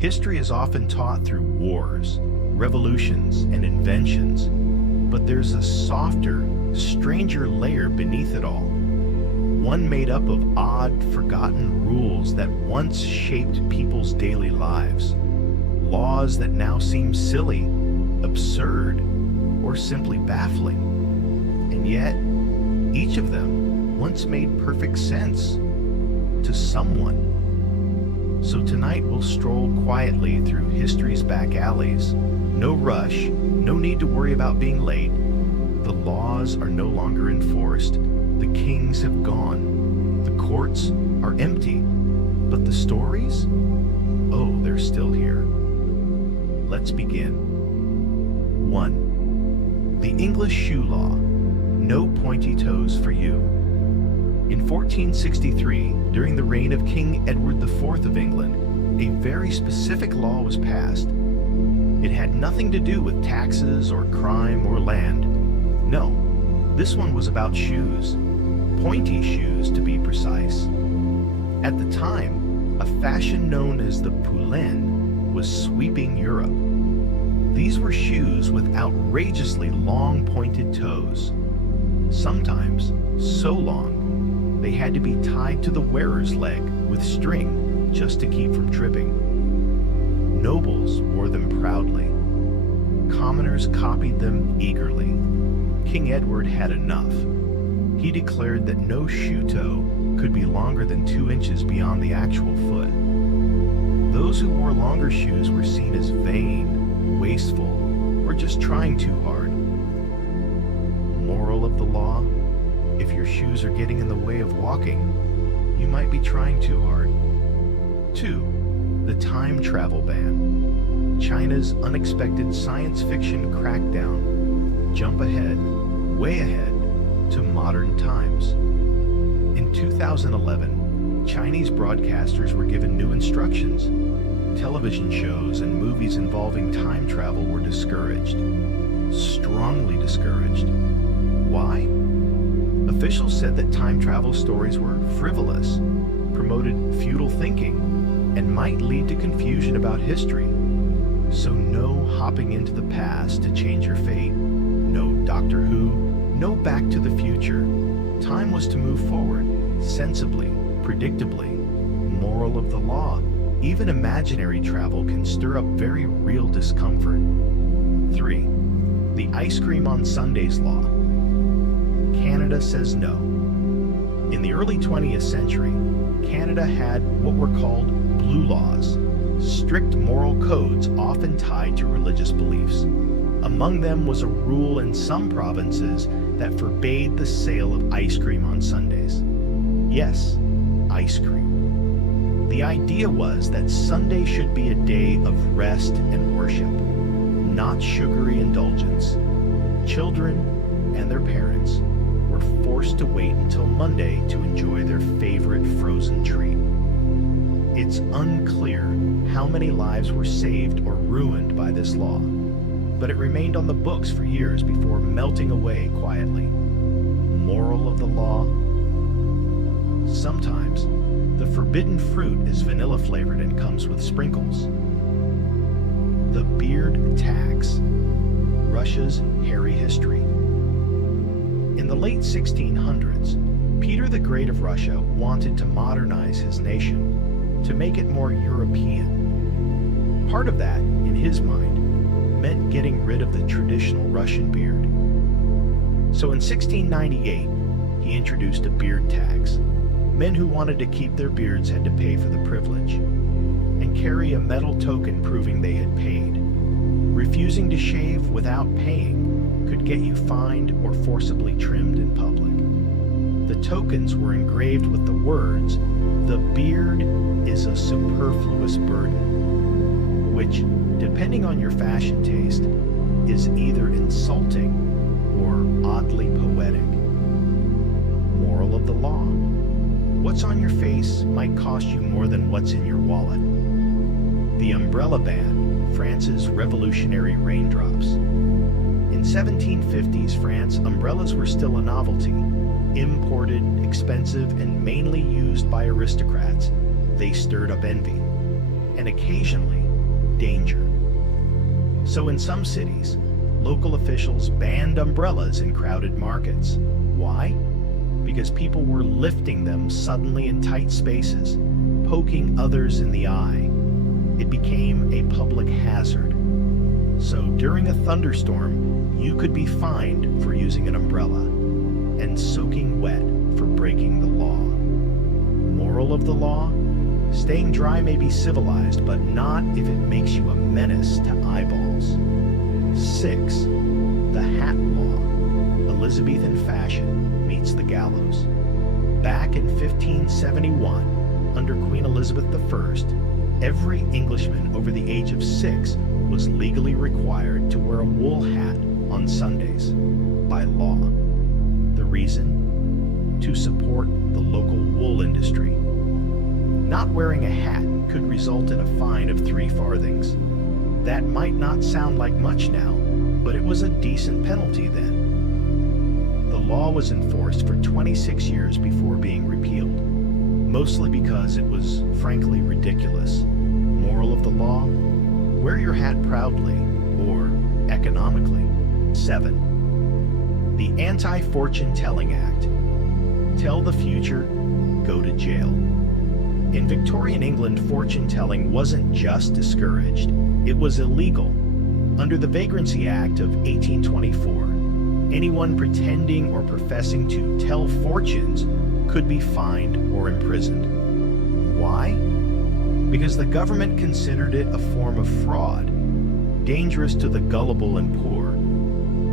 History is often taught through wars, revolutions, and inventions, but there's a softer, stranger layer beneath it all. One made up of odd, forgotten rules that once shaped people's daily lives. Laws that now seem silly, absurd, or simply baffling. And yet, each of them once made perfect sense to someone. So tonight we'll stroll quietly through history's back alleys. No rush, no need to worry about being late. The laws are no longer enforced. The kings have gone. The courts are empty. But the stories? Oh, they're still here. Let's begin. 1. The English Shoe Law. No pointy toes for you. In 1463, during the reign of King Edward IV of England, a very specific law was passed. It had nothing to do with taxes or crime or land. No, this one was about shoes. Pointy shoes, to be precise. At the time, a fashion known as the poulain was sweeping Europe. These were shoes with outrageously long pointed toes. Sometimes so long, they had to be tied to the wearer's leg with string just to keep from tripping. Nobles wore them proudly. Commoners copied them eagerly. King Edward had enough. He declared that no shoe toe could be longer than 2 inches beyond the actual foot. Those who wore longer shoes were seen as vain, wasteful, or just trying too hard. Moral of the law: if your shoes are getting in the way of walking, you might be trying too hard. 2. The time travel ban. China's unexpected science fiction crackdown. Jump ahead, way ahead, to modern times. In 2011, Chinese broadcasters were given new instructions. Television shows and movies involving time travel were discouraged. Strongly discouraged. Why? Officials said that time travel stories were frivolous, promoted feudal thinking, and might lead to confusion about history. So no hopping into the past to change your fate, no Doctor Who, no Back to the Future. Time was to move forward, sensibly, predictably. Moral of the law: even imaginary travel can stir up very real discomfort. 3. The ice cream on Sundays law. Canada says no. In the early 20th century, Canada had what were called blue laws, strict moral codes often tied to religious beliefs. Among them was a rule in some provinces that forbade the sale of ice cream on Sundays. Yes, ice cream. The idea was that Sunday should be a day of rest and worship, not sugary indulgence. Children and their parents were forced to wait until Monday to enjoy their favorite frozen treat. It's unclear how many lives were saved or ruined by this law, but it remained on the books for years before melting away quietly. Moral of the law: sometimes the forbidden fruit is vanilla flavored and comes with sprinkles. The beard tax. Russia's hairy history. In the late 1600s, Peter the Great of Russia wanted to modernize his nation, to make it more European. Part of that, in his mind, meant getting rid of the traditional Russian beard. So in 1698, he introduced a beard tax. Men who wanted to keep their beards had to pay for the privilege and carry a metal token proving they had paid. Refusing to shave without paying could get you fined or forcibly trimmed in public. The tokens were engraved with the words, "The beard is a superfluous burden," which, depending on your fashion taste, is either insulting or oddly poetic. Moral of the law: what's on your face might cost you more than what's in your wallet. The umbrella ban. France's revolutionary raindrops. In 1750s France, umbrellas were still a novelty. Imported, expensive, and mainly used by aristocrats, they stirred up envy. And occasionally, danger. So in some cities, local officials banned umbrellas in crowded markets. Why? Because people were lifting them suddenly in tight spaces, poking others in the eye. It became a public hazard. So during a thunderstorm, you could be fined for using an umbrella and soaking wet for breaking the law. Moral of the law? Staying dry may be civilized, but not if it makes you a menace to eyeballs. 6. The hat law. Elizabethan fashion meets the gallows. Back in 1571, under Queen Elizabeth I, every Englishman over the age of 6 was legally required to wear a wool hat on Sundays by law. The reason? To support the local wool industry. Not wearing a hat could result in a fine of 3 farthings. That might not sound like much now, but it was a decent penalty then. The law was enforced for 26 years before being repealed, mostly because it was frankly ridiculous. Moral of the law? Wear your hat proudly, or economically. 7. The Anti-Fortune-Telling Act. Tell the future, go to jail. In Victorian England, fortune-telling wasn't just discouraged, it was illegal. Under the Vagrancy Act of 1824, anyone pretending or professing to tell fortunes could be fined or imprisoned. Why? Because the government considered it a form of fraud, dangerous to the gullible and poor.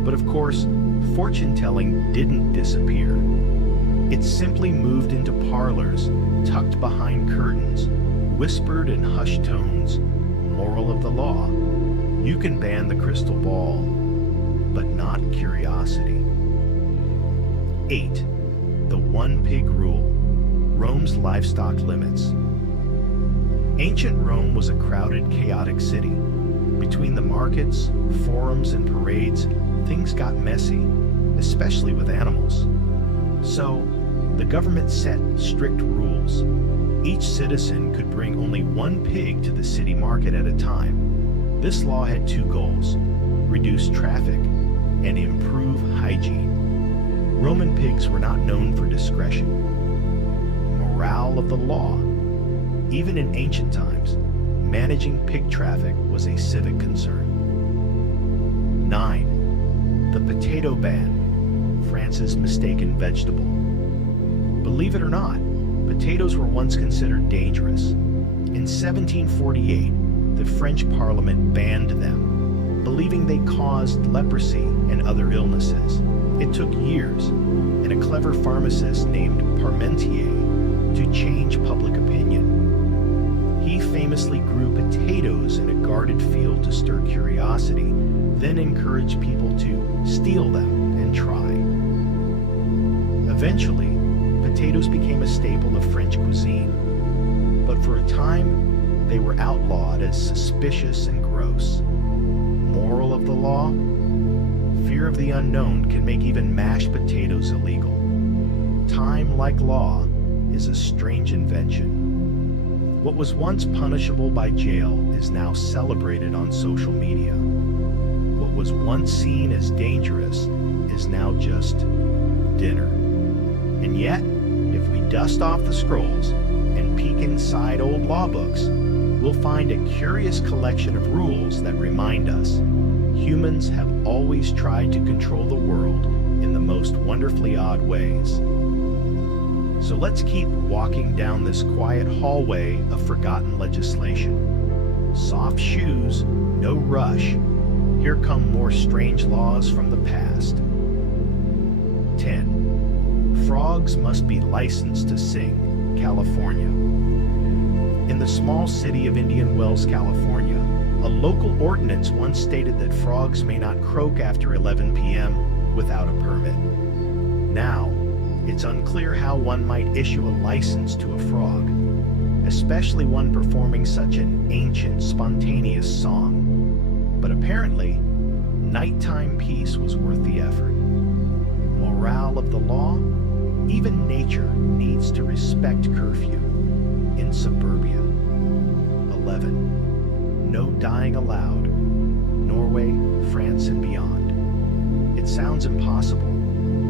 But of course, fortune-telling didn't disappear. It simply moved into parlors, tucked behind curtains, whispered in hushed tones. Moral of the law: you can ban the crystal ball, but not curiosity. 8. The one-pig rule. Rome's livestock limits. Ancient Rome was a crowded, chaotic city. Between the markets, forums, and parades, things got messy, especially with animals. So, the government set strict rules. Each citizen could bring only 1 pig to the city market at a time. This law had 2 goals: reduce traffic and improve hygiene. Roman pigs were not known for discretion. Morale of the law. Even in ancient times, managing pig traffic was a civic concern. 9. The potato ban, France's mistaken vegetable. Believe it or not, potatoes were once considered dangerous. In 1748, the French Parliament banned them, believing they caused leprosy and other illnesses. It took years, and a clever pharmacist named Parmentier to change public opinion. He famously grew potatoes in a guarded field to stir curiosity, then encouraged people to steal them and try. Eventually, potatoes became a staple of French cuisine, but for a time, they were outlawed as suspicious and gross. Moral of the law? Fear of the unknown can make even mashed potatoes illegal. Time, like law, is a strange invention. What was once punishable by jail is now celebrated on social media. What was once seen as dangerous is now just dinner. And yet, if we dust off the scrolls and peek inside old law books, we'll find a curious collection of rules that remind us humans have always tried to control the world in the most wonderfully odd ways. So let's keep walking down this quiet hallway of forgotten legislation. Soft shoes, no rush. Here come more strange laws from the past. 10. Frogs must be licensed to sing, California. In the small city of Indian Wells, California, a local ordinance once stated that frogs may not croak after 11 p.m. without a permit. Now, it's unclear how one might issue a license to a frog, especially one performing such an ancient, spontaneous song. But apparently, nighttime peace was worth the effort. Morale of the law? Even nature needs to respect curfew in suburbia. 11. No dying allowed. Norway, France, and beyond. It sounds impossible,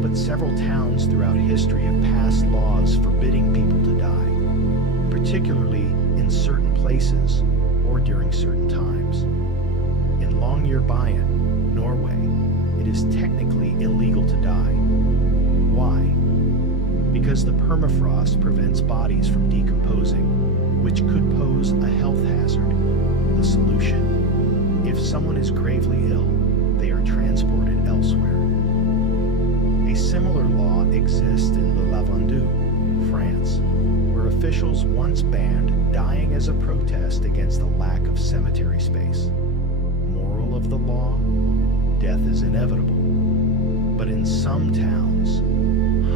but several towns throughout history have passed laws forbidding people to die, particularly in certain places or during certain times. In Longyearbyen, Norway, it is technically illegal to die. Why? Because the permafrost prevents bodies from decomposing, which could pose a health hazard. The solution? If someone is gravely ill, they are transported elsewhere. A similar law exists in Le Lavandou, France, where officials once banned dying as a protest against the lack of cemetery space. Moral of the law? Death is inevitable, but in some towns,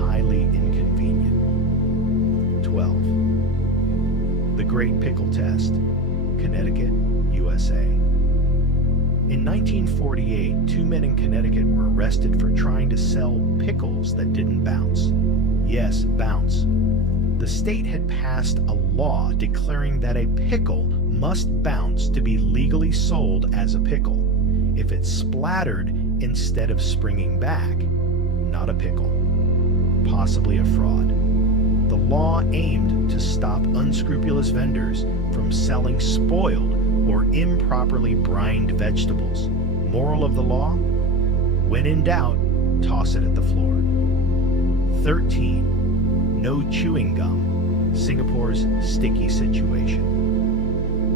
highly inconvenient. 12. The Great Pickle Test, Connecticut, USA. In 1948, 2 men in Connecticut were arrested for trying to sell pickles that didn't bounce. Yes, bounce. The state had passed a law declaring that a pickle must bounce to be legally sold as a pickle. If it splattered instead of springing back, not a pickle. Possibly a fraud. The law aimed to stop unscrupulous vendors from selling spoiled or improperly brined vegetables. Moral of the law? When in doubt, toss it at the floor. 13. No chewing gum, Singapore's sticky situation.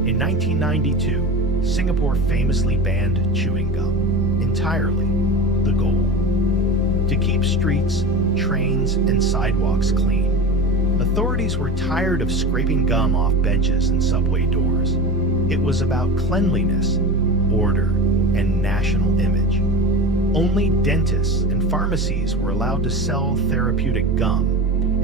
In 1992, Singapore famously banned chewing gum entirely. The goal? To keep streets, trains, and sidewalks clean. Authorities were tired of scraping gum off benches and subway doors. It was about cleanliness, order, and national image. Only dentists and pharmacies were allowed to sell therapeutic gum,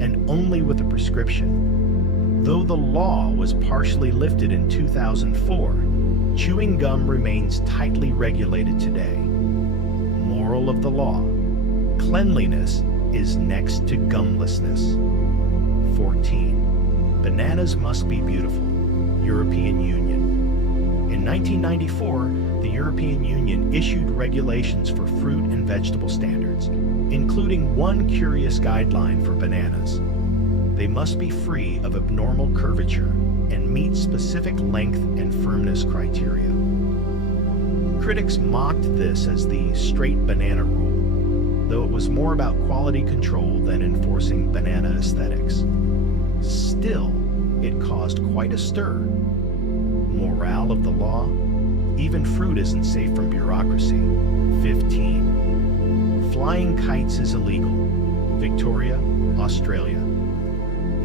and only with a prescription. Though the law was partially lifted in 2004, chewing gum remains tightly regulated today. Moral of the law: cleanliness is next to gumlessness. 14. Bananas must be beautiful. European Union. In 1994, the European Union issued regulations for fruit and vegetable standards, including one curious guideline for bananas. They must be free of abnormal curvature and meet specific length and firmness criteria. Critics mocked this as the straight banana rule, though it was more about quality control than enforcing banana aesthetics. Still, it caused quite a stir. Morale of the law? Even fruit isn't safe from bureaucracy. 15. Flying kites is illegal. Victoria, Australia.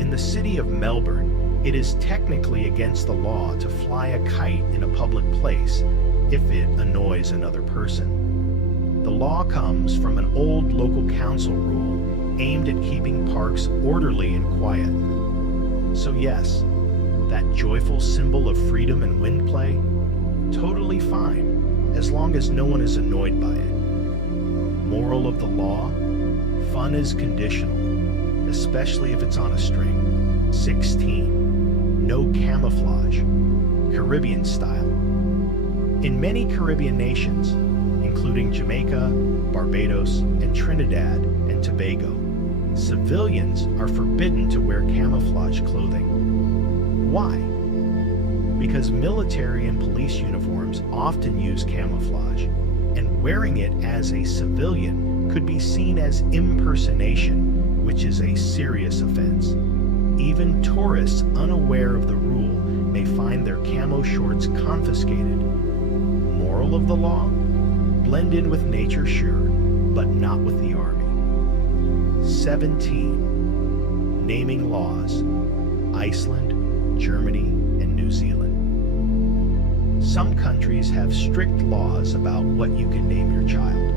In the city of Melbourne, it is technically against the law to fly a kite in a public place if it annoys another person. The law comes from an old local council rule aimed at keeping parks orderly and quiet. So yes, that joyful symbol of freedom and wind play, totally fine, as long as no one is annoyed by it. Moral of the law? Fun is conditional, especially if it's on a string. 16. No camouflage, Caribbean style. In many Caribbean nations, including Jamaica, Barbados, and Trinidad and Tobago, civilians are forbidden to wear camouflage clothing. Why? Because military and police uniforms often use camouflage, and wearing it as a civilian could be seen as impersonation, which is a serious offense. Even tourists unaware of the rule may find their camo shorts confiscated. Moral of the law? Blend in with nature, sure, but not with the army. 17. Naming laws. Iceland, Germany, and New Zealand. Some countries have strict laws about what you can name your child.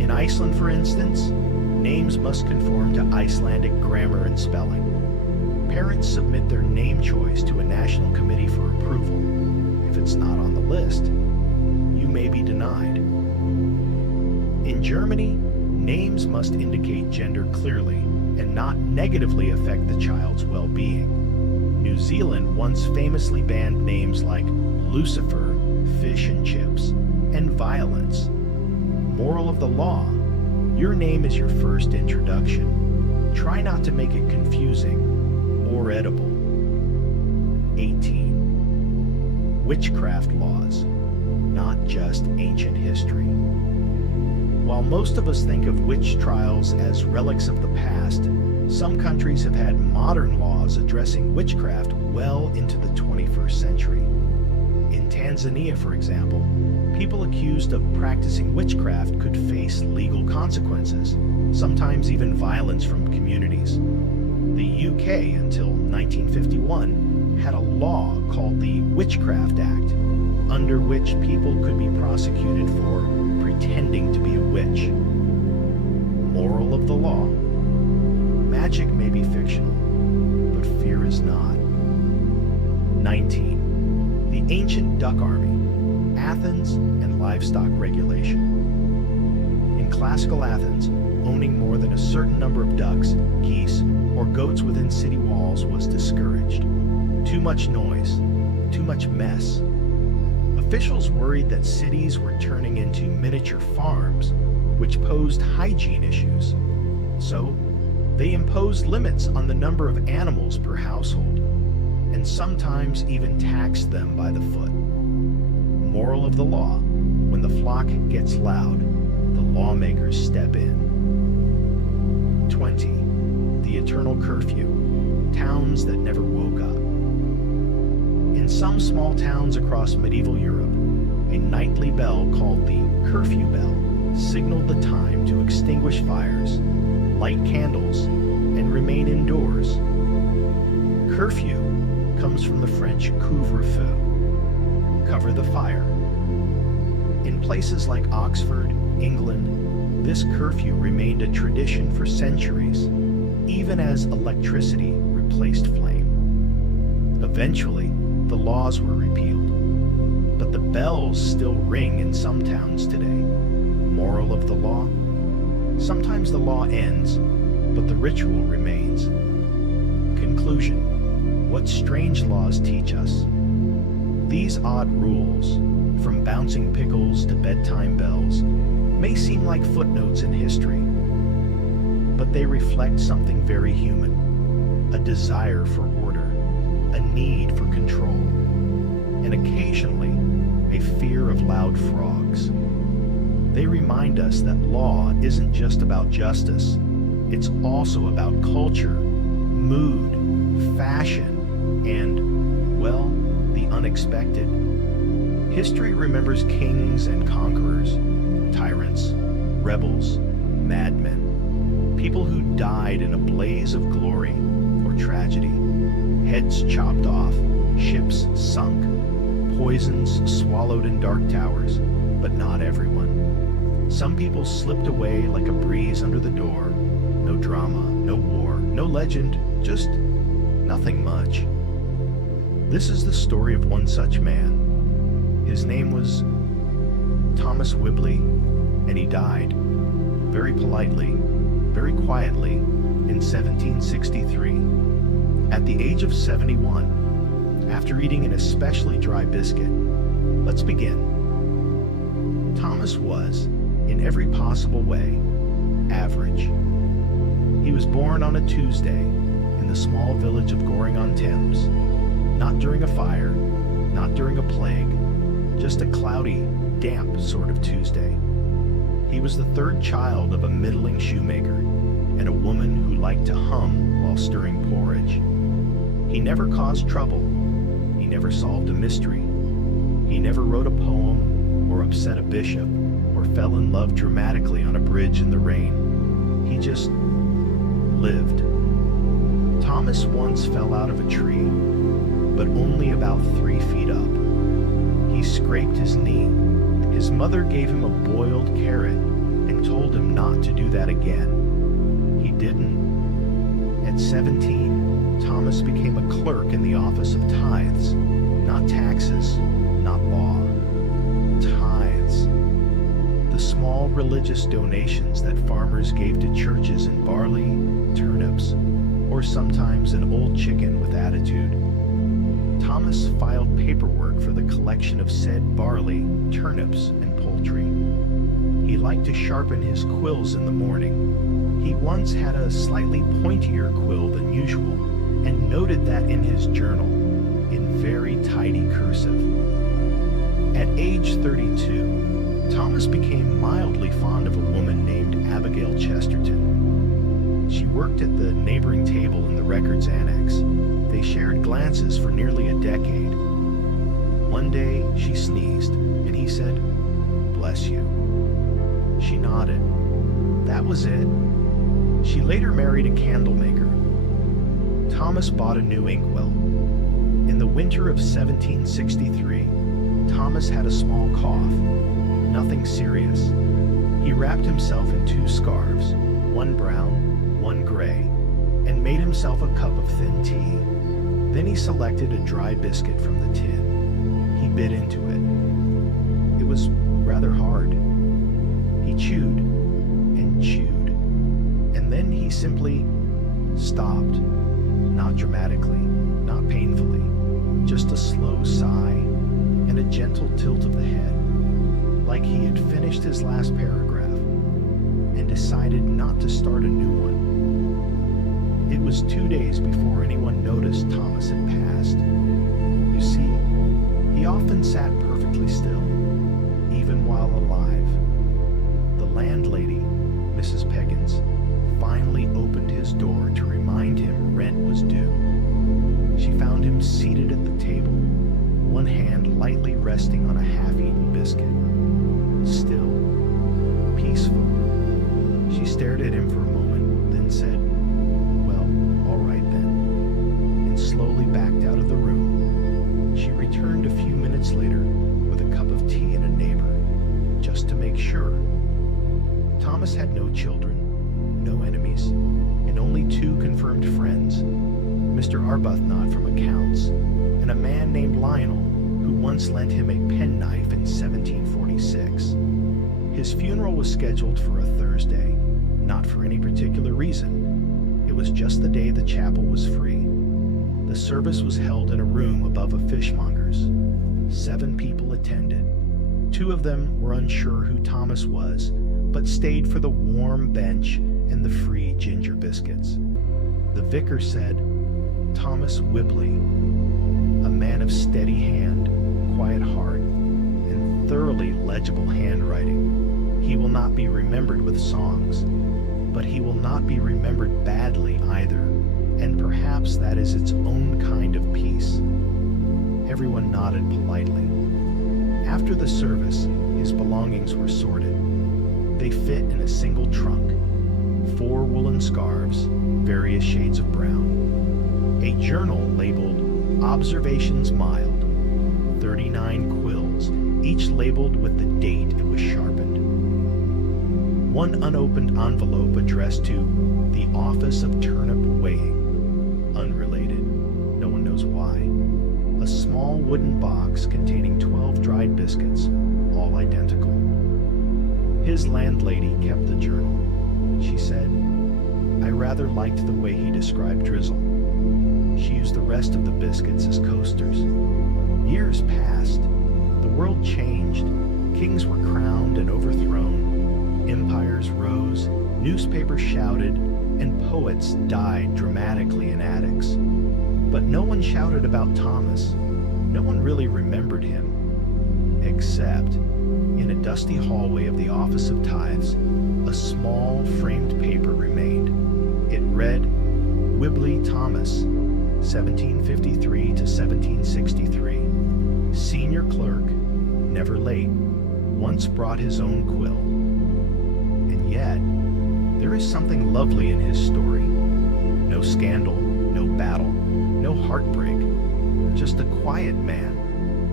In Iceland, for instance, names must conform to Icelandic grammar and spelling. Parents submit their name choice to a national committee for approval. If it's not on the list, you may be denied. In Germany, names must indicate gender clearly and not negatively affect the child's well-being. New Zealand once famously banned names like Lucifer, fish and chips, and violence. Moral of the law: your name is your first introduction. Try not to make it confusing or edible. 18. Witchcraft laws, not just ancient history. While most of us think of witch trials as relics of the past, some countries have had modern laws addressing witchcraft well into the 21st century. In Tanzania, for example, people accused of practicing witchcraft could face legal consequences, sometimes even violence from communities. The UK, until 1951, had a law called the Witchcraft Act, under which people could be prosecuted for pretending to be a witch. Moral of the law: magic may be fictional, but fear is not. 19. The Ancient Duck Army, Athens and Livestock Regulation. In classical Athens, owning more than a certain number of ducks, geese, or goats within city walls was discouraged. Too much noise, too much mess. Officials worried that cities were turning into miniature farms, which posed hygiene issues. So, they imposed limits on the number of animals per household, and sometimes even taxed them by the foot. Moral of the law: when the flock gets loud, the lawmakers step in. 20. The Eternal Curfew, towns that never woke up. In some small towns across medieval Europe, a nightly bell called the curfew bell signaled the time to extinguish fires, light candles, and remain indoors. Curfew comes from the French couvre-feu, cover the fire. In places like Oxford, England, this curfew remained a tradition for centuries, even as electricity replaced flame. Eventually, the laws were repealed, but the bells still ring in some towns today. Moral of the law: sometimes the law ends, but the ritual remains. Conclusion: what strange laws teach us? These odd rules, from bouncing pickles to bedtime bells, may seem like footnotes in history, but they reflect something very human: a desire for order, a need for control, and occasionally a fear of loud frogs. They remind us that law isn't just about justice, it's also about culture, mood, fashion, and, well, the unexpected. History remembers kings and conquerors, tyrants, rebels, madmen, people who died in a blaze of glory or tragedy, heads chopped off, ships sunk, poisons swallowed in dark towers, but not everyone. Some people slipped away like a breeze under the door. No drama, no war, no legend, just nothing much. This is the story of one such man. His name was Thomas Whibley, and he died very politely, very quietly in 1763, at the age of 71, after eating an especially dry biscuit. Let's begin. Thomas was, in every possible way, average. He was born on a Tuesday in the small village of Goring-on-Thames, not during a fire, not during a plague, just a cloudy, damp sort of Tuesday. He was the third child of a middling shoemaker and a woman who liked to hum while stirring porridge. He never caused trouble. He never solved a mystery. He never wrote a poem or upset a bishop or fell in love dramatically on a bridge in the rain. He just lived. Thomas once fell out of a tree, but only about 3 feet up. He scraped his knee. His mother gave him a boiled carrot and told him not to do that again. He didn't. At 17, Thomas became a clerk in the office of tithes, not taxes, not law. Tithes. The small religious donations that farmers gave to churches in barley, turnips, or sometimes an old chicken with attitude. Thomas filed paperwork for the collection of said barley, turnips, and poultry. He liked to sharpen his quills in the morning. He once had a slightly pointier quill than usual, and noted that in his journal, in very tidy cursive. At age 32, Thomas became mildly fond of a woman named Abigail Chesterton. She worked at the neighboring table in the records annex. They shared glances for nearly a decade. One day, she sneezed, and he said, "Bless you." She nodded. That was it. She later married a candle maker. Thomas bought a new inkwell. In the winter of 1763, Thomas had a small cough. Nothing serious. He wrapped himself in 2 scarves, one brown, one gray, and made himself a cup of thin tea. Then he selected a dry biscuit from the tin. He bit into it. It was rather hard. He chewed and chewed, and then he simply stopped. Not dramatically, not painfully, just a slow sigh and a gentle tilt of the head, like he had finished his last paragraph and decided not to start a new one. It was 2 days before anyone noticed Thomas had passed. You see, he often sat perfectly still, even while alive. The landlady, Mrs. Peggins, finally opened his door to remind him rent was due. She found him seated at the table, one hand lightly resting on a half-eaten biscuit. Still, peaceful. She stared at him for a moment, then said, "Well, all right then," and slowly backed out of the room. She returned a few minutes later with a cup of tea and a neighbor, just to make sure. Thomas had no children, no enemies, and only 2 confirmed friends, Mr. Arbuthnot from accounts, and a man named Lionel, who once lent him a penknife in 1746. His funeral was scheduled for a Thursday, not for any particular reason. It was just the day the chapel was free. The service was held in a room above a fishmonger's. 7 people attended. 2 of them were unsure who Thomas was, but stayed for the warm bench and the free ginger biscuits. The vicar said, "Thomas Whibley, a man of steady hand, quiet heart, and thoroughly legible handwriting. He will not be remembered with songs, but he will not be remembered badly either, and perhaps that is its own kind of peace." Everyone nodded politely. After the service, his belongings were sorted. They fit in a single trunk: 4 woolen scarves, various shades of brown, a journal labeled "Observations Mild," 39 quills, each labeled with the date it was sharpened, 1 unopened envelope addressed to "The Office of Turnip Weighing," unrelated, no one knows why, a small wooden box containing 12 dried biscuits, all identical. His landlady kept the journal. She said, "I rather liked the way he described drizzle." She used the rest of the biscuits as coasters. Years passed. The world changed. Kings were crowned and overthrown. Empires rose. Newspapers shouted. And poets died dramatically in attics. But no one shouted about Thomas. No one really remembered him. Except, in a dusty hallway of the Office of Tithes, a small framed paper remained. It read, "Whibley Thomas, 1753 to 1763. Senior clerk, never late, once brought his own quill." And yet, there is something lovely in his story. No scandal, no battle, no heartbreak. Just a quiet man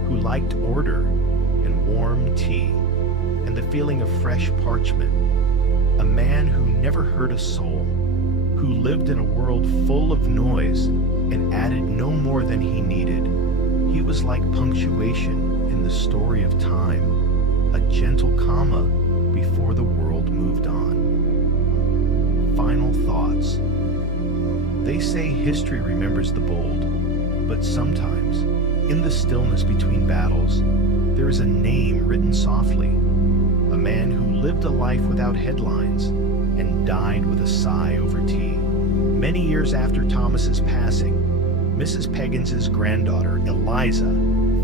who liked order and warm tea and the feeling of fresh parchment. A man who never hurt a soul, who lived in a world full of noise and added no more than he needed. He was like punctuation in the story of time, a gentle comma before the world moved on. Final thoughts. They say history remembers the bold, but sometimes In the stillness between battles, there is a name written softly, a man who lived a life without headlines and died with a sigh over tea. Many years after Thomas's passing, Mrs. Peggins's granddaughter, Eliza,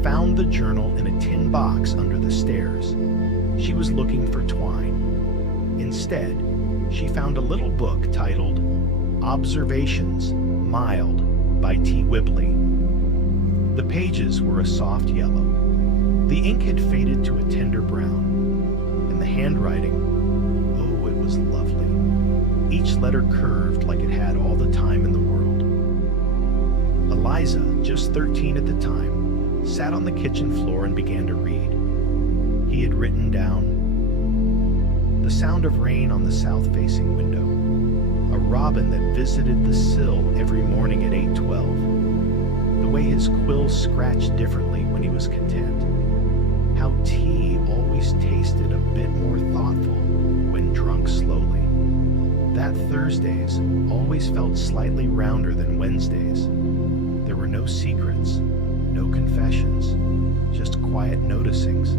found the journal in a tin box under the stairs. She was looking for twine. Instead, she found a little book titled Observations, Mild, by T. Whibley. The pages were a soft yellow. The ink had faded to a tender brown, and the handwriting, oh, it was lovely. Each letter curved like it had all the time in the world. Eliza, just 13 at the time, sat on the kitchen floor and began to read. He had written down the sound of rain on the south-facing window, a robin that visited the sill every morning at 8:12, the way his quills scratched differently when he was content, how tea always tasted a bit more thoughtful when drunk slowly, that Thursdays always felt slightly rounder than Wednesdays. There were no secrets, no confessions, just quiet noticings,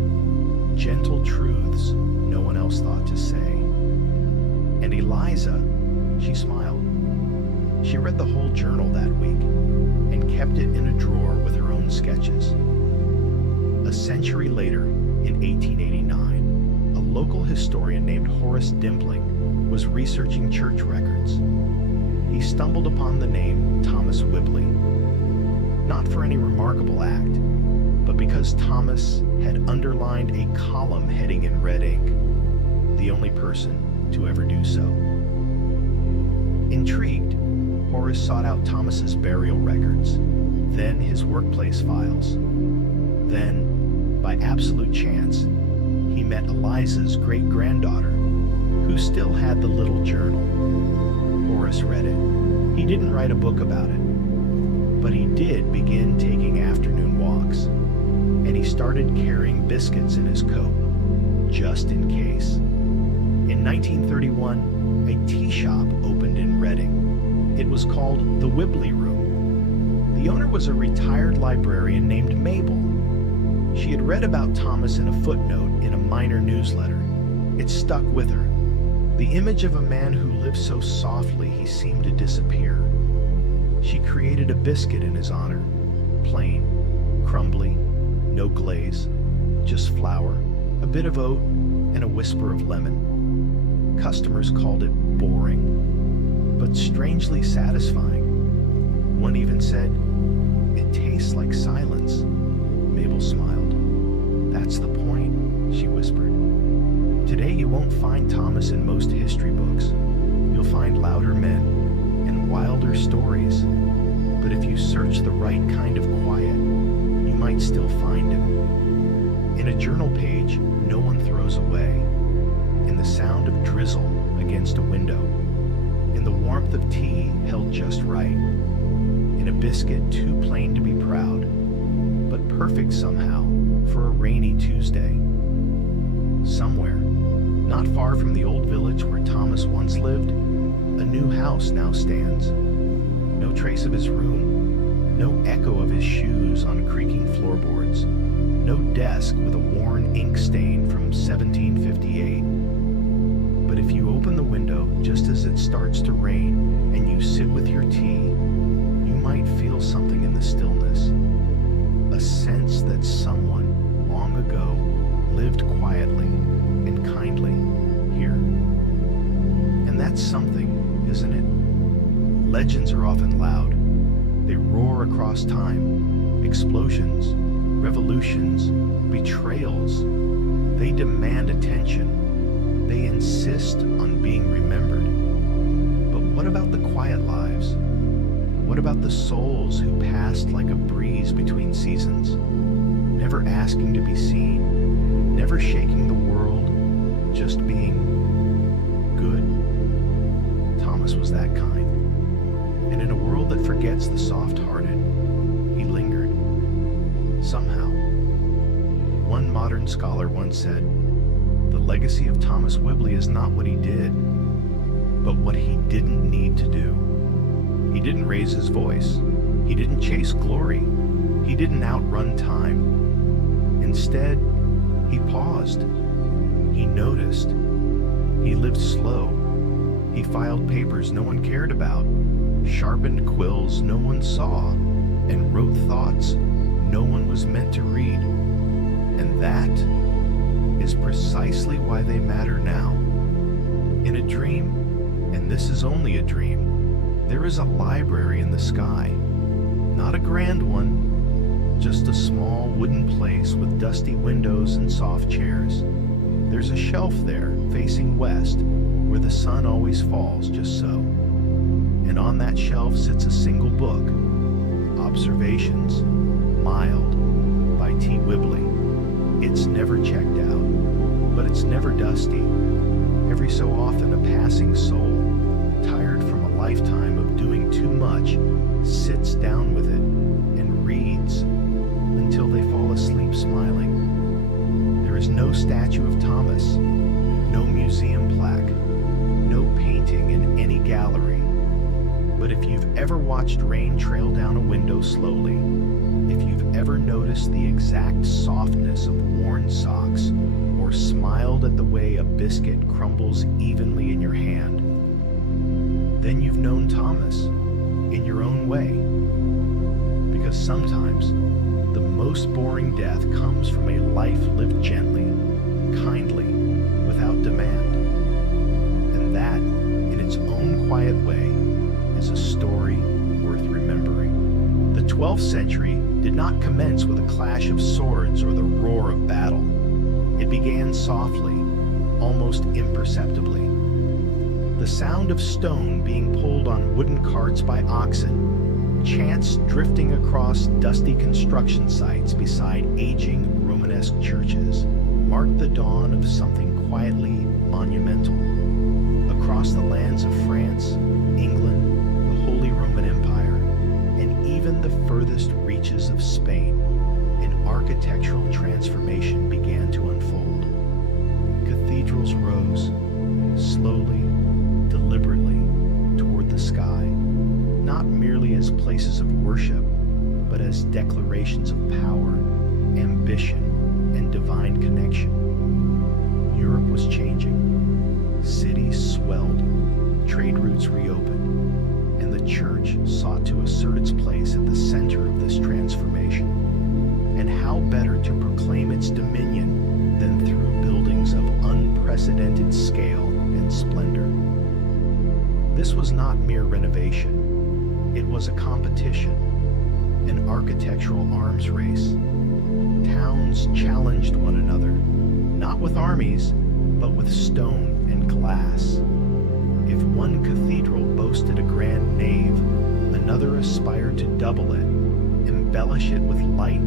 gentle truths no one else thought to say. And Eliza, she smiled. She read the whole journal that week and kept it in a drawer with her own sketches. A century later, in 1889, a local historian named Horace Dimpling was researching church records. He stumbled upon the name Thomas Whibley, not for any remarkable act, but because Thomas had underlined a column heading in red ink, the only person to ever do so. Intrigued, Horace sought out Thomas's burial records, then his workplace files. Then, by absolute chance, he met Eliza's great-granddaughter, who still had the little journal. Horace read it. He didn't write a book about it, but he did begin taking afternoon walks, and he started carrying biscuits in his coat, just in case. In 1931, a tea shop opened in Reading. It was called the Whibley Room. The owner was a retired librarian named Mabel. She had read about Thomas in a footnote in a minor newsletter. It stuck with her. The image of a man who lived so softly he seemed to disappear. She created a biscuit in his honor, plain, crumbly, no glaze, just flour, a bit of oat, and a whisper of lemon. Customers called it boring, but strangely satisfying. One even said, "It tastes like silence." Mabel smiled. "That's the point," she whispered. "Today you won't find Thomas in most history books. You'll find louder men and wilder stories. But if you search the right kind of quiet, you might still find him. In a journal page no one throws away, in the sound of drizzle against a window, in the warmth of tea held just right, in a biscuit too plain to be proud, but perfect somehow for a rainy Tuesday. Somewhere, not far from the old village where Thomas once lived, a new house now stands. No trace of his room, no echo of his shoes on creaking floorboards, no desk with a worn ink stain from 1758. But if you open the window just as it starts to rain and you sit with your tea, you might feel something in the stillness, a sense that someone long ago lived quietly and kindly here. And that's something, isn't it? Legends are often loud. They roar across time. Explosions, revolutions, betrayals. They demand attention. They insist on being remembered. But what about the quiet lives? What about the souls who passed like a breeze between seasons, never asking to be seen, never shaking the world, just being good? Thomas was that kind. And in a world that forgets the soft-hearted, he lingered. Somehow. One modern scholar once said, "The legacy of Thomas Whibley is not what he did, but what he didn't need to do." He didn't raise his voice. He didn't chase glory. He didn't outrun time. Instead, he paused. He noticed. He lived slow. He filed papers no one cared about, sharpened quills no one saw, and wrote thoughts no one was meant to read. And that is precisely why they matter now. In a dream, and this is only a dream, there is a library in the sky. Not a grand one, just a small wooden place with dusty windows and soft chairs. There's a shelf there, facing west, where the sun always falls just so. And on that shelf sits a single book, Observations, Mild, by T. Whibley. It's never checked out, but it's never dusty. Every so often a passing soul, tired from a lifetime of doing too much, sits down with it and reads until they fall asleep smiling. There is no statue of Thomas, no museum plaque, no painting in any gallery. But if you've ever watched rain trail down a window slowly, if you've ever noticed the exact softness of worn socks, or smiled at the way a biscuit crumbles evenly in your hand, then you've known Thomas in your own way. Because sometimes the most boring death comes from a life lived gently, kindly, without demand. And that, in its own quiet way, is a story worth remembering. The 12th century did not commence with a clash of swords or the roar of battle. It began softly, almost imperceptibly. The sound of stone being pulled on wooden carts by oxen, chants drifting across dusty construction sites beside aging Romanesque churches, marked the dawn of something quietly monumental. Across the lands of France, England, the Holy Roman Empire, and even the furthest reaches of Spain, an architectural transformation began to unfold. Cathedrals rose, slowly, deliberately, toward the sky, not merely as places of worship, but as declarations of power, ambition, and divine connection. Europe was changing. Cities swelled, trade routes reopened, and the church sought to assert its place at the center of this transformation. And how better to proclaim its dominion than through buildings of unprecedented scale and splendor? This was not mere renovation. It was a competition, an architectural arms race. Towns challenged one another, not with armies, but with stone and glass. If one cathedral boasted a grand nave, another aspired to double it, embellish it with light,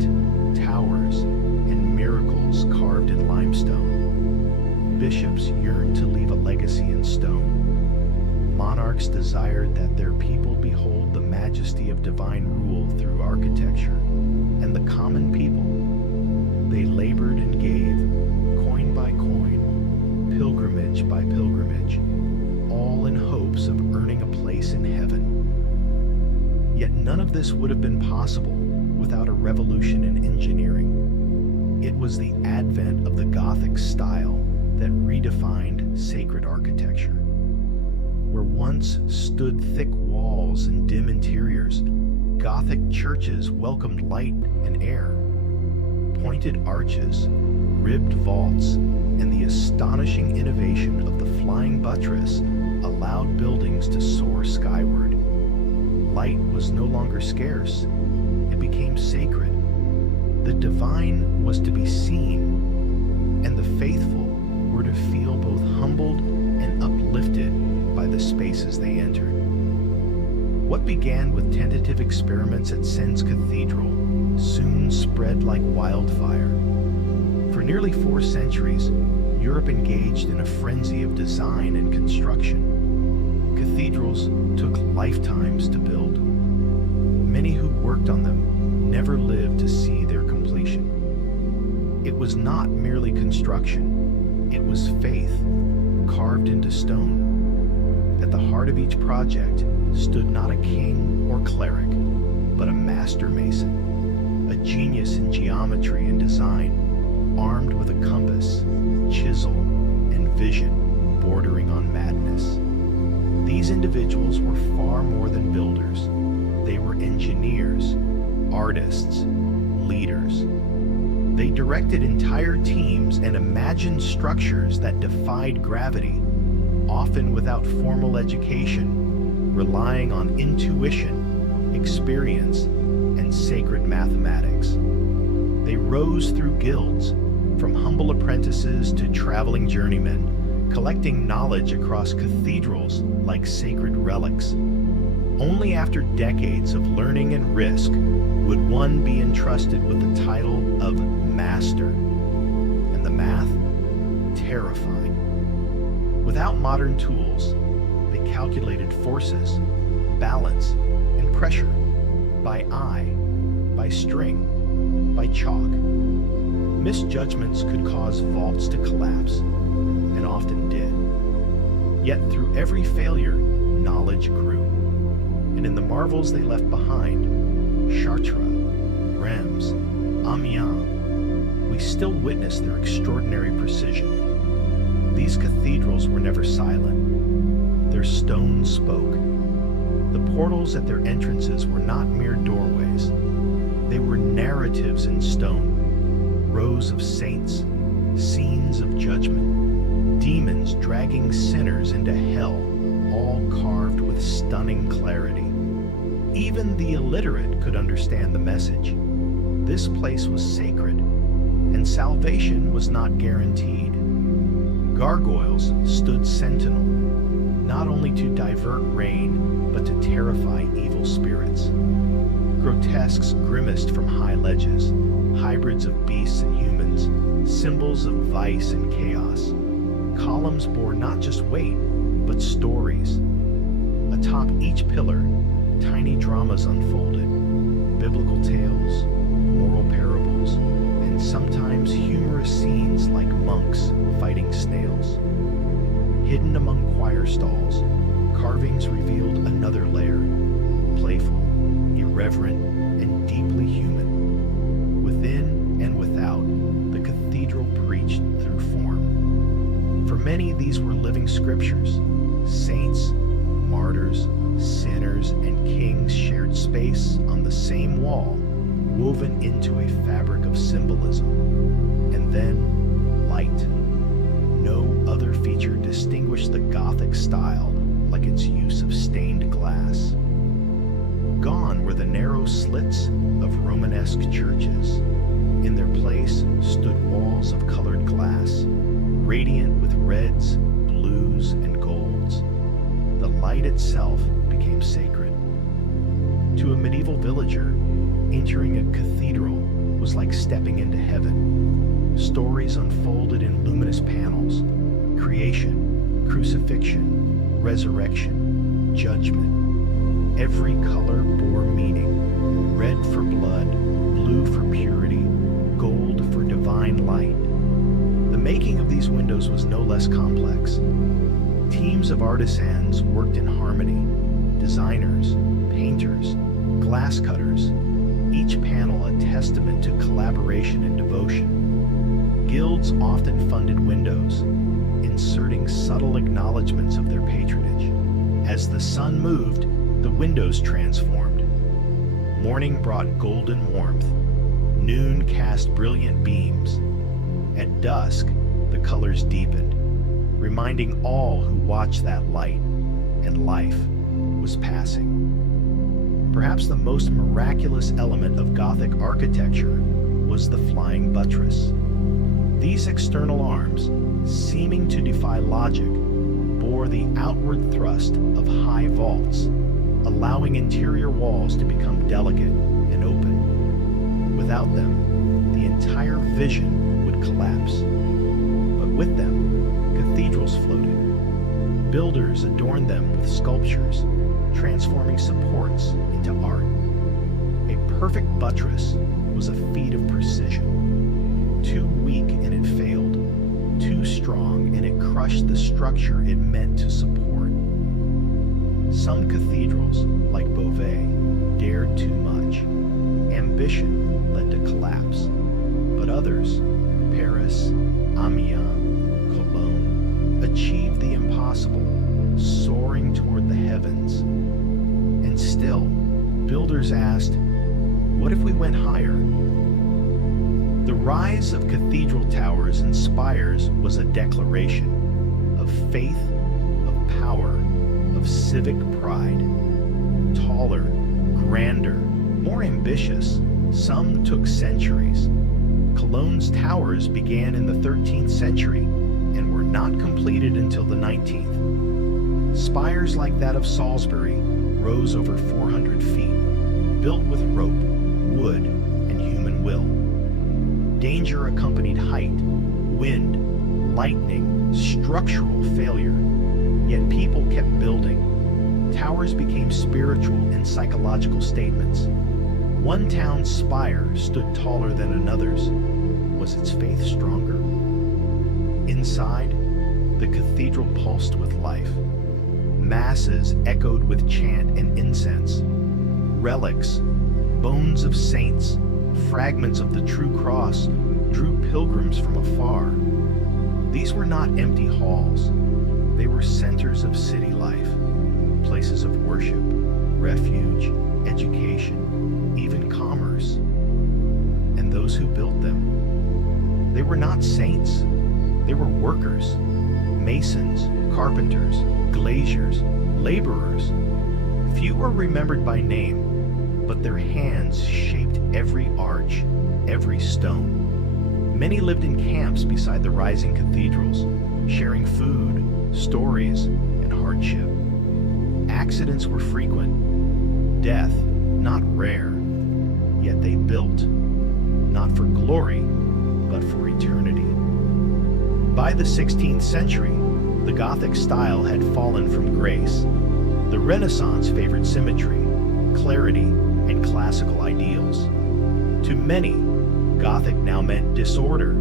towers, and miracles carved in limestone. Bishops yearned to leave a legacy in stone. Monarchs desired that their people behold the majesty of divine rule through architecture, and the common people, they labored and gave, coin by coin, pilgrimage by pilgrimage, all in hopes of earning a place in heaven. Yet none of this would have been possible without a revolution in engineering. It was the advent of the Gothic style that redefined sacred architecture. Where once stood thick walls and dim interiors, Gothic churches welcomed light and air. Pointed arches, ribbed vaults, and the astonishing innovation of the flying buttress allowed buildings to soar skyward. Light was no longer scarce, it became sacred. The divine was to be seen, and the faithful were to feel both humbled and uplifted by the spaces they entered. What began with tentative experiments at Sens Cathedral soon spread like wildfire. For nearly 4 centuries, Europe engaged in a frenzy of design and construction. Cathedrals took lifetimes to build. Many who worked on them never lived to see their completion. It was not merely construction, it was faith carved into stone. At the heart of each project stood not a king or cleric, but a master mason. a genius in geometry and design, armed with a compass, chisel, and vision bordering on madness. These individuals were far more than builders. They were engineers, artists, leaders. They directed entire teams and imagined structures that defied gravity, often without formal education, relying on intuition, experience, and sacred mathematics. They rose through guilds, from humble apprentices to traveling journeymen, collecting knowledge across cathedrals like sacred relics. Only after decades of learning and risk would one be entrusted with the title of master. And the math? Terrifying. Without modern tools, they calculated forces, balance, and pressure by eye, by string, by chalk. Misjudgments could cause vaults to collapse, and often did. Yet through every failure, knowledge grew. And in the marvels they left behind, Chartres, Reims, Amiens, we still witness their extraordinary precision. These cathedrals were never silent. Their stone spoke. The portals at their entrances were not mere doorways. They were narratives in stone, rows of saints, scenes of judgment, demons dragging sinners into hell, all carved with stunning clarity. Even the illiterate could understand the message. This place was sacred, and salvation was not guaranteed. Gargoyles stood sentinel, not only to divert rain, but to terrify evil spirits. Grotesques grimaced from high ledges, hybrids of beasts and humans, symbols of vice and chaos. Columns bore not just weight, but stories. Atop each pillar, tiny dramas unfolded, biblical tales, moral parables, and sometimes humorous scenes like monks fighting snails. Hidden among choir stalls, carvings revealed another layer, playful, irreverent, and deeply human. Within and without, the cathedral preached through form. For many, these were living scriptures. Saints, martyrs, sinners, and kings shared space on the same wall, woven into a fabric of symbolism. And then, light. No other feature distinguished the Gothic style like its use of stained glass. Gone were the narrow slits of Romanesque churches. In their place stood walls of colored glass, radiant with reds, blues, and golds. The light itself became sacred. To a medieval villager, entering a cathedral was like stepping into heaven. Stories unfolded in luminous panels: creation, crucifixion, resurrection, judgment. Every color bore meaning: red for blood, blue for purity, gold for divine light. The making of these windows was no less complex. Teams of artisans worked in harmony: designers, painters, glass cutters, each panel a testament to collaboration and devotion. Guilds often funded windows, inserting subtle acknowledgments of their patronage. As the sun moved, the windows transformed. Morning brought golden warmth. Noon cast brilliant beams. At dusk, the colors deepened, reminding all who watched that light and life was passing. Perhaps the most miraculous element of Gothic architecture was the flying buttress. These external arms, seeming to defy logic, bore the outward thrust of high vaults, allowing interior walls to become delicate and open. Without them, the entire vision would collapse. But with them, cathedrals floated. Builders adorned them with sculptures, transforming supports into art. A perfect buttress was a feat of precision. Too weak and it failed, too strong and it crushed the structure it meant to support. Some cathedrals, like Beauvais, dared too much. Ambition led to collapse. But others, Paris, Amiens, Cologne, achieved the impossible, soaring toward the heavens. And still, builders asked, what if we went higher? The rise of cathedral towers and spires was a declaration of faith, of power, of civic pride. Taller, grander, more ambitious, some took centuries. Cologne's towers began in the 13th century and were not completed until the 19th. Spires like that of Salisbury rose over 400 feet, built with rope, wood, and human will. Danger accompanied height, wind, lightning, structural failure. Yet people kept building. Towers became spiritual and psychological statements. One town's spire stood taller than another's. Was its faith stronger? Inside, the cathedral pulsed with life. Masses echoed with chant and incense. Relics, bones of saints, fragments of the true cross drew pilgrims from afar. These were not empty halls. They were centers of city life, places of worship, refuge, education, even commerce. And those who built them, they were not saints. They were workers, masons, carpenters, glaziers, laborers. Few were remembered by name, but their hands shaped every arch, every stone. Many lived in camps beside the rising cathedrals, sharing food, stories, and hardship. Accidents were frequent, death not rare, yet they built, not for glory, but for eternity. By the 16th century, the Gothic style had fallen from grace. The Renaissance favored symmetry, clarity, and classical ideals. To many, Gothic now meant disorder,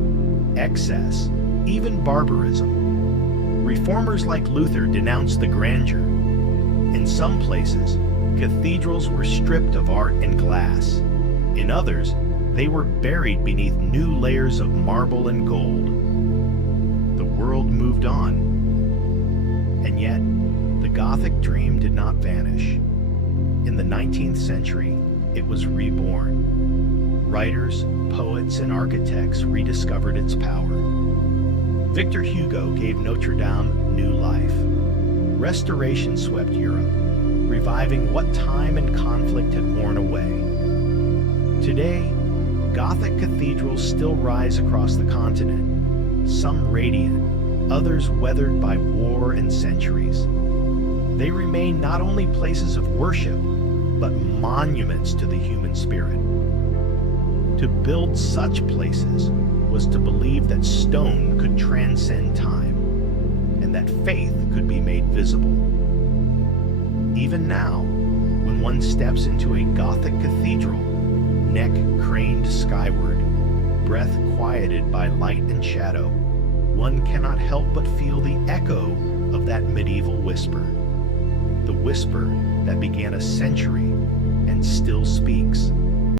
excess, even barbarism. Reformers like Luther denounced the grandeur. In some places, cathedrals were stripped of art and glass. In others, they were buried beneath new layers of marble and gold. The world moved on. And yet, the Gothic dream did not vanish. In the 19th century, it was reborn. Writers, poets, and architects rediscovered its power. Victor Hugo gave Notre Dame new life. Restoration swept Europe, reviving what time and conflict had worn away. Today, Gothic cathedrals still rise across the continent, some radiant, others weathered by war and centuries. They remain not only places of worship, but monuments to the human spirit. To build such places was to believe that stone could transcend time, and that faith could be made visible. Even now, when one steps into a Gothic cathedral, neck craned skyward, breath quieted by light and shadow, one cannot help but feel the echo of that medieval whisper. The whisper that began a century and still speaks.